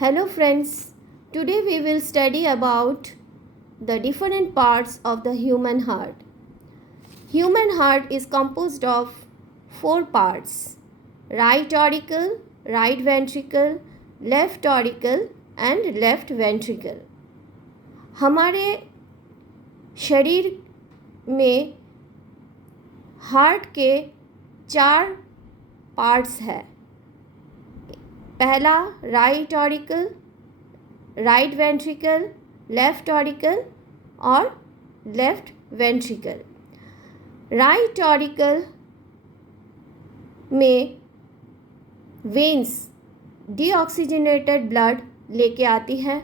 Hello friends, today we will study about the different parts of the human heart. Human heart is composed of 4 parts: right auricle, right ventricle, left auricle and left ventricle. हमारे शरीर में heart के 4 parts हैं. पहला right auricle, right ventricle, left auricle और left ventricle. Right auricle में veins deoxygenated blood लेके आती है.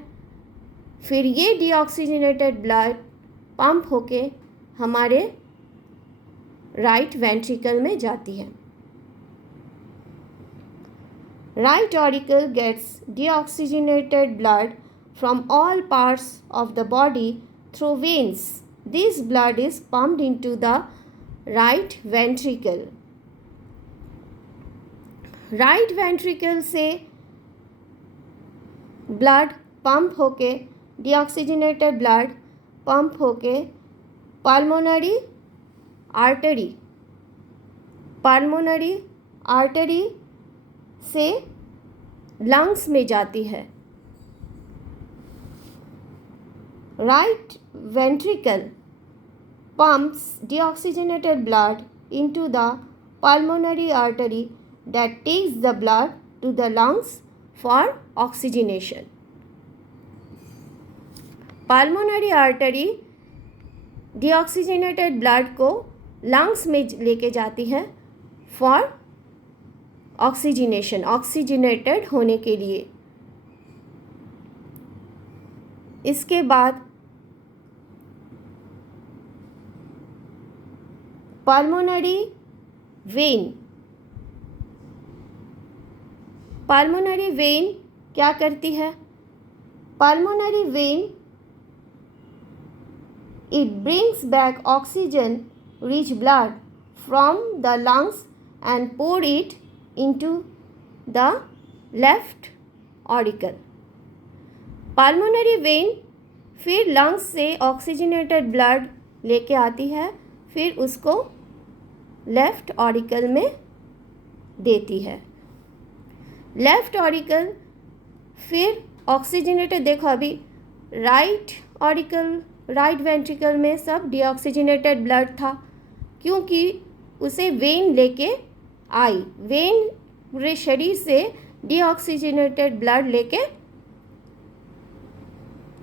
फिर ये डीऑक्सीजनेटेड ब्लड पंप होके हमारे राइट वेंट्रिकल में जाती है. Right auricle gets deoxygenated blood from all parts of the body through veins. This blood is pumped into the right ventricle. Right ventricle से blood pump होके deoxygenated blood pump होके pulmonary artery से lungs में जाती है. Right ventricle pumps deoxygenated blood into the pulmonary artery that takes the blood to the lungs for oxygenation. Pulmonary artery deoxygenated blood को lungs में लेके जाती है फॉर ऑक्सीजनेशन, ऑक्सीजनेटेड होने के लिए. इसके बाद पल्मोनरी वेन क्या करती है? Pulmonary vein it brings back oxygen rich blood from the lungs and pour it into the left auricle. Pulmonary vein फिर लंग्स से ऑक्सीजनेटेड ब्लड लेके आती है, फिर उसको लेफ्ट ऑरिकल में देती है. लेफ्ट ऑरिकल फिर ऑक्सीजनेटेड, देखो अभी राइट ऑरिकल, राइट वेंट्रिकल में सब डीऑक्सीजनेटेड ब्लड था क्योंकि उसे वेन लेके आई. वेन पूरे शरीर से डीऑक्सीजनेटेड ब्लड लेके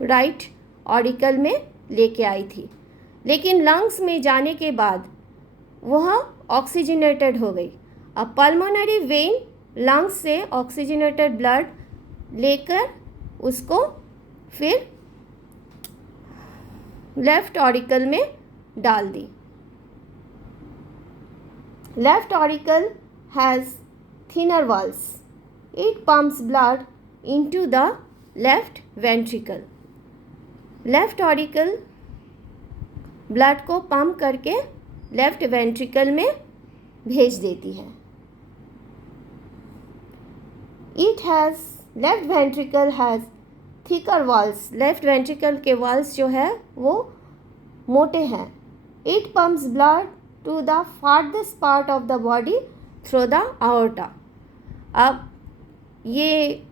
राइट ऑरिकल में लेके आई थी, लेकिन लंग्स में जाने के बाद वह ऑक्सीजनेटेड हो गई. अब पल्मोनरी वेन लंग्स से ऑक्सीजनेटेड ब्लड लेकर उसको फिर लेफ्ट ऑरिकल में डाल दी. Left auricle has thinner walls. It pumps blood into the left ventricle. Left auricle blood को पंप करके लेफ्ट वेंट्रिकल में भेज देती है. Left ventricle has thicker walls. Left ventricle के walls जो है वो मोटे हैं. It pumps blood to the farthest part of the body through the aorta. अब ये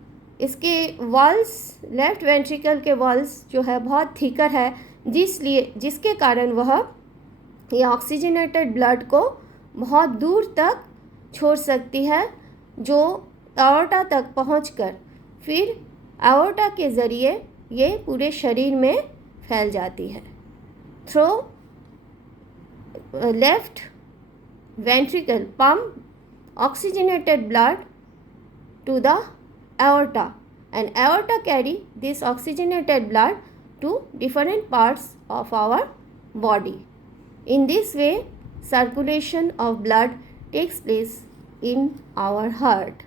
इसके वॉल्स, लेफ्ट वेंट्रिकल के वॉल्स जो है बहुत थिकर है, जिसके कारण वह ये ऑक्सीजनेटेड ब्लड को बहुत दूर तक छोड़ सकती है, जो aorta तक पहुंचकर फिर aorta के ज़रिए ये पूरे शरीर में फैल जाती है. Through left ventricle pump oxygenated blood to the aorta, and aorta carry this oxygenated blood to different parts of our body. In this way circulation of blood takes place in our heart.